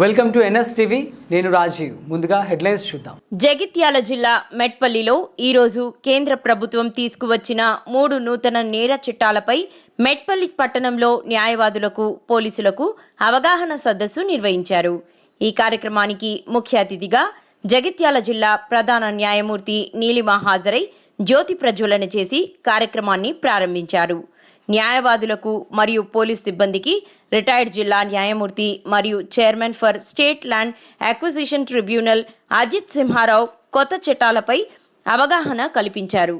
Welcome to NS TV. నేను రాజీవ్. ముందుగా headlines చూద్దాం. జగిత్యాల జిల్లా మెట్పల్లిలో ఈరోజు కేంద్ర ప్రభుత్వం తీసుకువచ్చిన మూడు నూతన నేర చట్టాలపై మెట్పల్లి పట్టణంలో న్యాయవాదులకు పోలీసులకు అవగాహన సదస్సు నిర్వహించారు. ఈ కార్యక్రమానికి ముఖ్య అతిథిగా జగిత్యాల జిల్లా ప్రధాన న్యాయమూర్తి నీలిమ హాజరై జ్యోతి ప్రజ్వలన చేసి కార్యక్రమాన్ని ప్రారంభించారు. న్యాయవాదులకు మరియు పోలీస్ సిబ్బందికి రిటైర్డ్ జిల్లా న్యాయమూర్తి మరియు chairman for state land acquisition tribunal Ajith Simharao కొత్త చట్టాలపై అవగాహన కల్పించారు.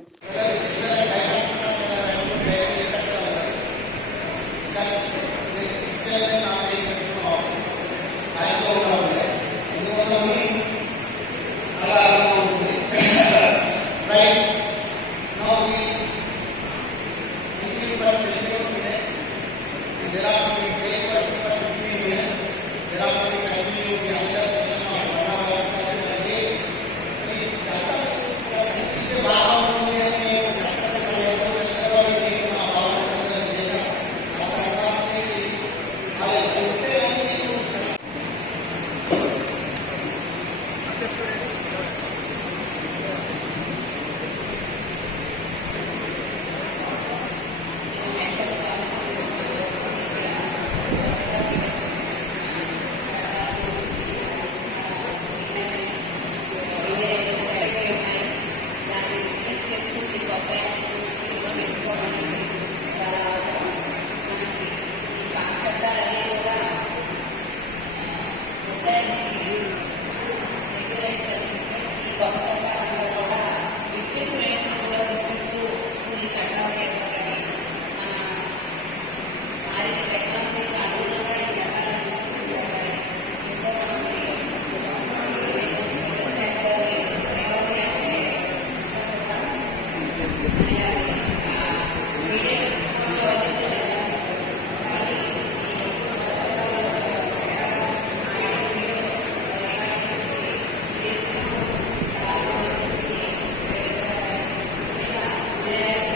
Amén.